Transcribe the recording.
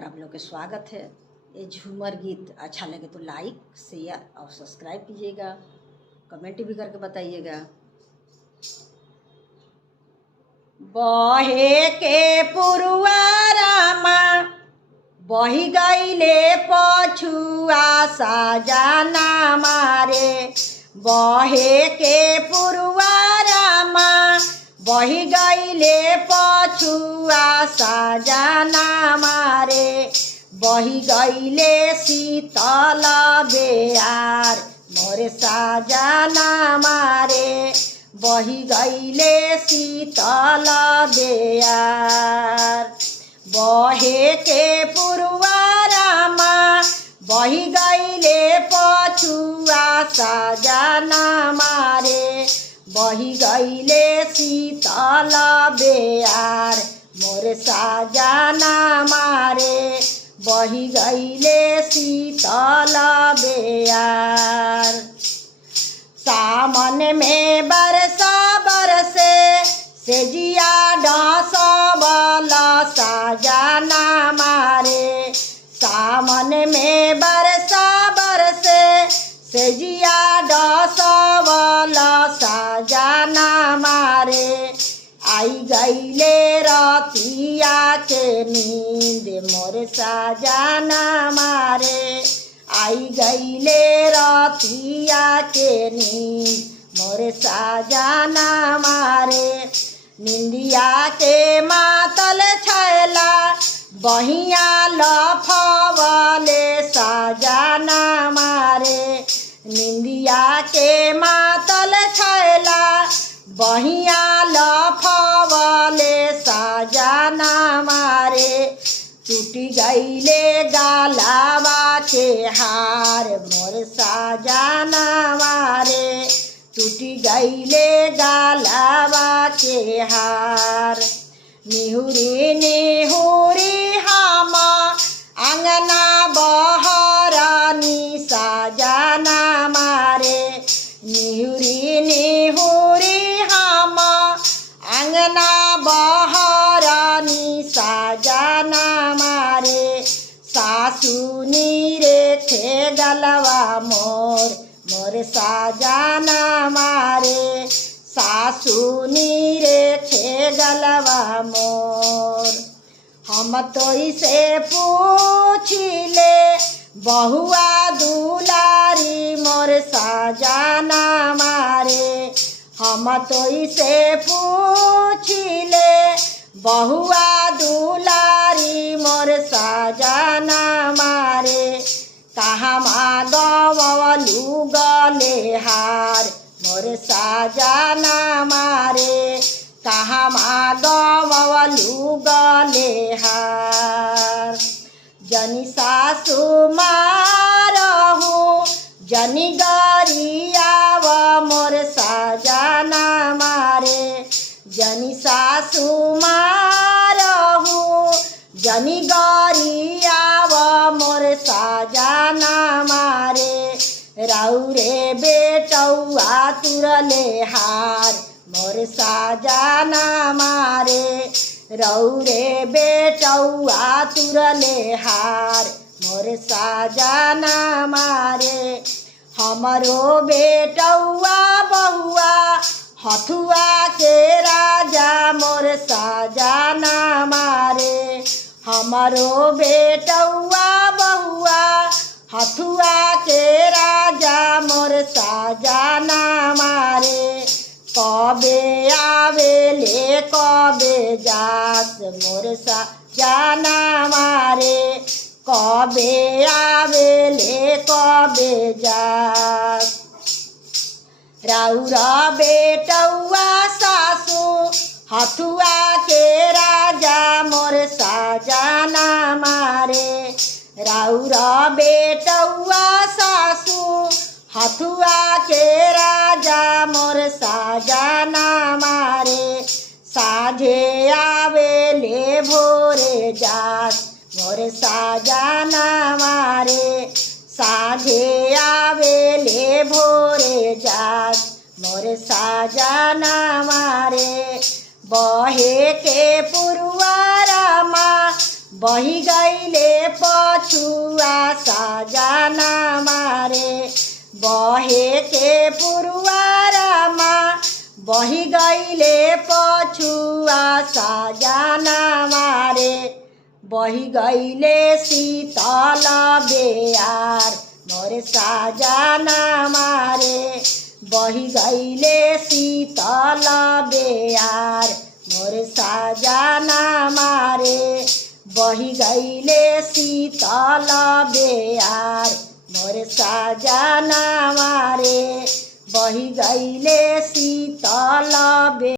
पर आप लोग का स्वागत है। ये झूमर गीत अच्छा लगे तो लाइक शेयर और सब्सक्राइब कीजिएगा, कमेंट भी करके बताइएगा। बहे के पुरवारामा बही गईले पछुआ साजना मारे। बहे के पुरवारामा बही गईले पछुआ साजना मारे। बही गईले शीतल बेयार मोरे साजना मारे। बही गईले शीतल बेयार। बहे के पुरवारामा बही गईले पछुआ साजना मारे। बही गईले शीतल बेयार मोरे साजना मारे। बही गईले शीतल बेयार। सामन में बरसा बरसे सेजिया डसबल साजना मारे। सामन में बरसा बरसे सेजिया डसबल साजना मारे। आई गईले रतिया के नींद मोरे साजना मारे। आई गईले रतिया के नींद मोरे साजना मारे। निंदिया के मातल छैला बहिया लफवले साजना मारे। निंदिया के मातल छैला बहिया लफवले साजना मारे। टूटी गईले गालावा के हार मोर साजना मारे। टूटी गईले गालावा के हार। निहुरी निहुरी हम अंगना बहरानी साजना मारे। निहुरी निहुरी हम अंगना बहरानी साजना मारे। सासू नीरे गलवा मोर मोर साजना मारे। सासू नीरे गलवा मोर। हम तो इसे पूछिले बहुआ दुलारी मोर साजना मारे। हम तो इसे पूछिले बहुआ दुलारी मोर साजना मारे। कहाँ गवलू गले हार मोर साजना मारे। कहाँ गवलू गले हार। जनी सासू मारहू जनी गरियाव मोर साजना मारे। जनी सासू मारहू जनी गरियाव मोर साजना मारे। राउरे बेटौआ तुरले हार मोर साजना मारे। रौरे बेटौआ तुरले हार मोर साजना मारे। हमरो बेटौआ बहुआ हथुआ के राजा मोर साजना मारे। हमरो बेटौआ बहुआ हथुआ के राजा मोर साजना मारे। कबे आवेले कबे जास मोर साजना मारे। कबे आवेले कबे जास। राउरा बेटौआ सासू हथुआ के राजा मोर साजना मारे। राउरा बेटौआ सासू हथुआ के राजा मोर साजना मारे। साझे आवेले भोरे जास मोर साजना मारे। साझे आवेले भोरे जास मोर साजना मारे। बहे के पुरवारामा बही गईले पछुआ साजना मारे बहे के पुरवारामा बही गईले पछुआ साजना मारे बही गईले शीतल बेयार मोरे साजना मारे बही गईले शीतल बेयार मोरे साजना मारे बही गईले शीतल बेयार मोरे साजना मारे बही गईले शीतल बे